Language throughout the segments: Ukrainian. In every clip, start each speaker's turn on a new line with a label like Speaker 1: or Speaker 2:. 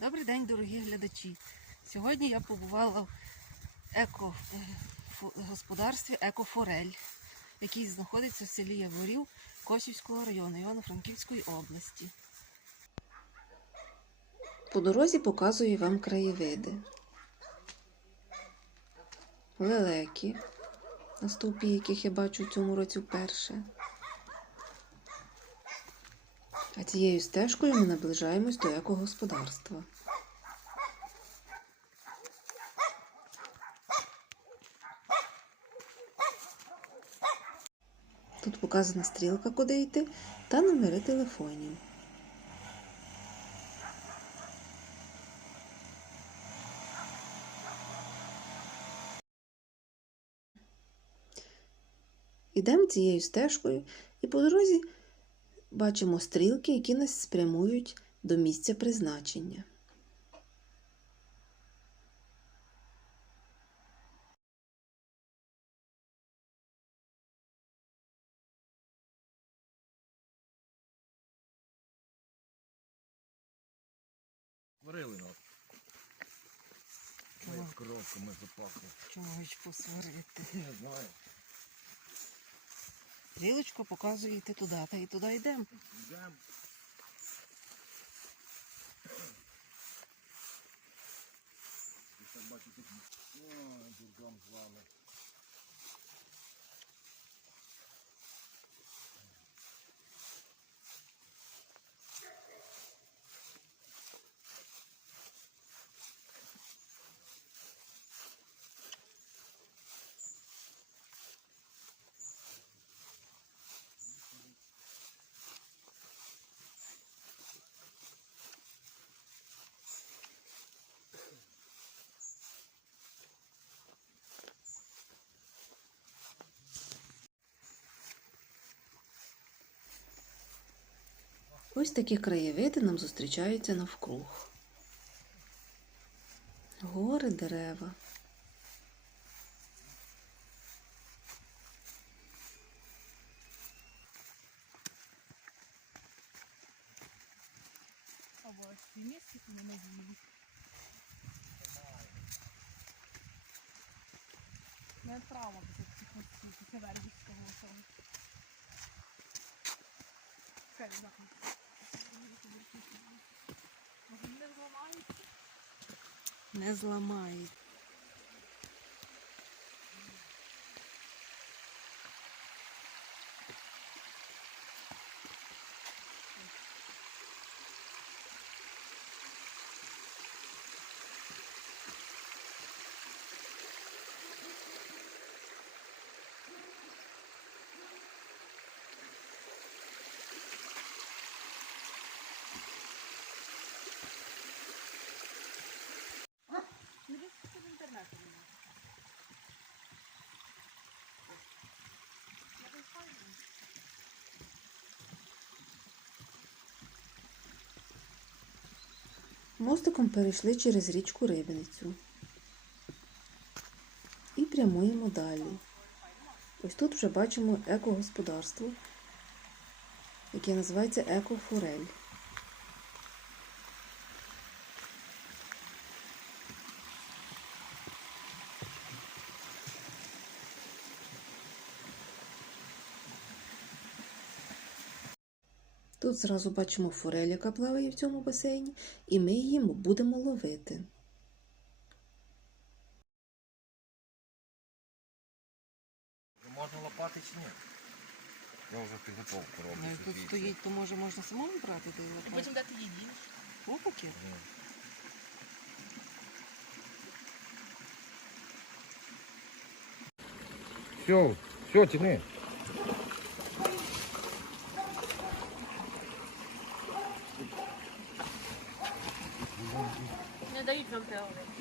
Speaker 1: Добрий день, дорогі глядачі. Сьогодні я побувала в екогосподарстві Екофорель, який знаходиться в селі Яворів Косівського району Івано-Франківської області. По дорозі показую вам краєвиди. Лелеки, на стовпі, яких я бачу в цьому році вперше. А цією стежкою ми наближаємось до екогосподарства. Тут показана стрілка, куди йти, та номери телефонів. Ідемо цією стежкою і по дорозі бачимо стрілки, які нас спрямують до місця призначення.
Speaker 2: Варили нас.
Speaker 1: Чого?
Speaker 2: Ми коробками запахли.
Speaker 1: Чогось посварити.
Speaker 2: Не знаю.
Speaker 1: Стрілочка показує ти туди, та і туди йдемо.
Speaker 2: Йдем.
Speaker 1: Ось такі краєвиди нам зустрічаються навкруг. Гори, дерева.
Speaker 3: Не місців, після Вергівського цього. Хай, захід. Не зламається?
Speaker 1: Не зламають. Мостиком перейшли через річку Рибницю. І прямуємо далі. Ось тут вже бачимо екогосподарство, яке називається Екофорель. Тут зразу бачимо форель, яка плаває в цьому басейні, і ми її будемо ловити.
Speaker 2: Можна лопати чи ні? Я вже підготовку роблю.
Speaker 1: Ну, і тут стоїть, то може можна самому брати до
Speaker 3: А потім дати їдіш.
Speaker 1: Опаки.
Speaker 2: Все, все, тяни.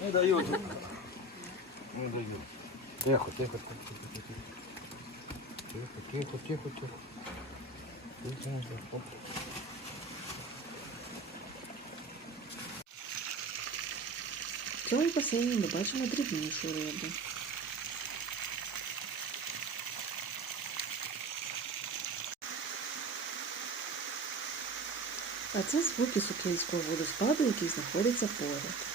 Speaker 3: Не дають.
Speaker 2: Не дають. Тихо, тихо, тихо, тихо, тихо. Тихо, тихо, тихо, тихо. Тихо, не заходь.
Speaker 1: В цьому басейні ми бачимо дрібнішу рибу. А це звуки Соплинського водоспаду, який знаходиться поряд.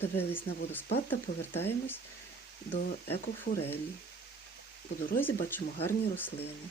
Speaker 1: Подивились на водоспад та повертаємось до екофурелі. По дорозі бачимо гарні рослини.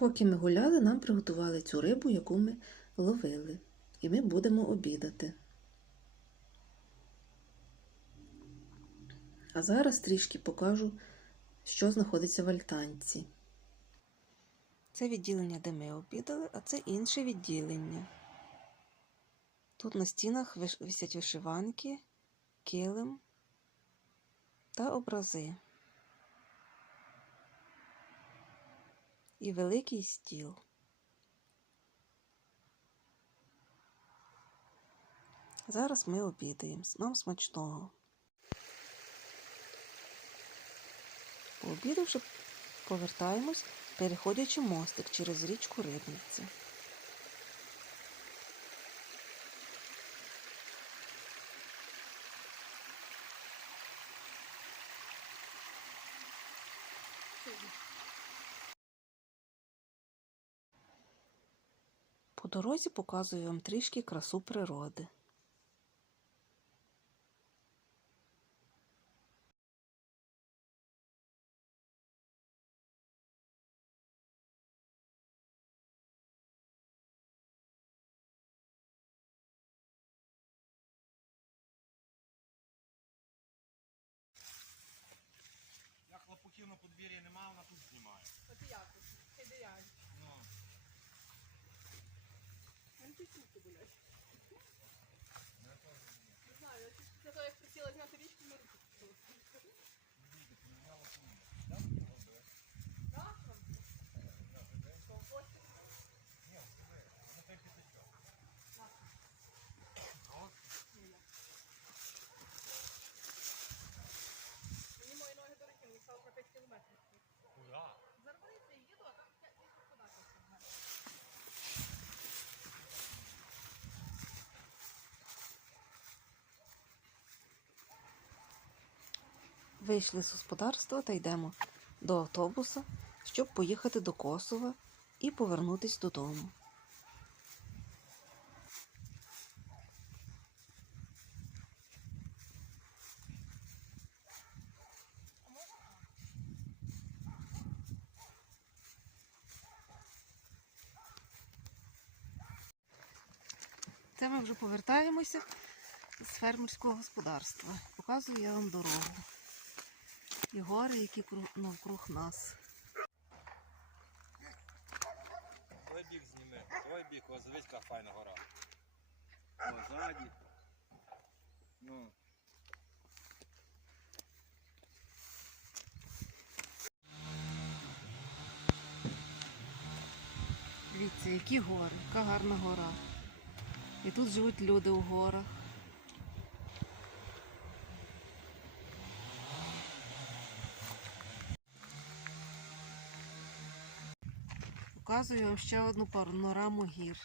Speaker 1: Поки ми гуляли, нам приготували цю рибу, яку ми ловили, і ми будемо обідати. А зараз трішки покажу, що знаходиться в альтанці. Це відділення, де ми обідали, а це інше відділення. Тут на стінах висять вишиванки, килим та образи. І великий стіл. Зараз ми обідаємо. Нам смачного. Пообідавши, повертаємось, переходячи мостик через річку Рибниця. По дорозі показую вам трішки красу природи.
Speaker 2: Як хлопаків на подвір'ї немає, вона тут знімає.
Speaker 3: От як? bütün bulur.
Speaker 1: Вийшли з господарства та йдемо до автобуса, щоб поїхати до Косова і повернутись додому. Це ми вже повертаємося з фермерського господарства. Показую я вам дорогу. І гори, які навкруг нас.
Speaker 2: Той бік зніми, той бік, ось дивись, яка файна гора. О, ззаді. Ну.
Speaker 1: Дивіться, які гори, яка гарна гора. І тут живуть люди у горах. Показую вам ще одну панораму гір.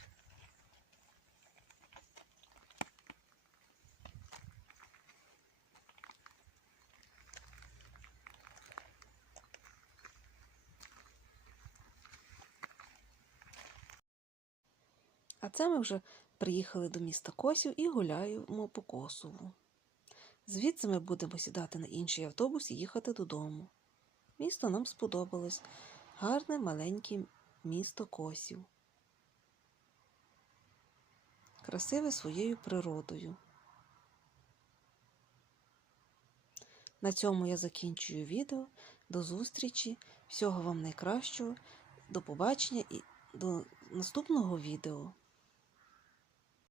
Speaker 1: А це ми вже приїхали до міста Косів і гуляємо по Косову. Звідси ми будемо сідати на інший автобус і їхати додому. Місто нам сподобалось. Гарне маленьке місто Косів. Красиве своєю природою. На цьому я закінчую відео. До зустрічі. Всього вам найкращого. До побачення і до наступного відео.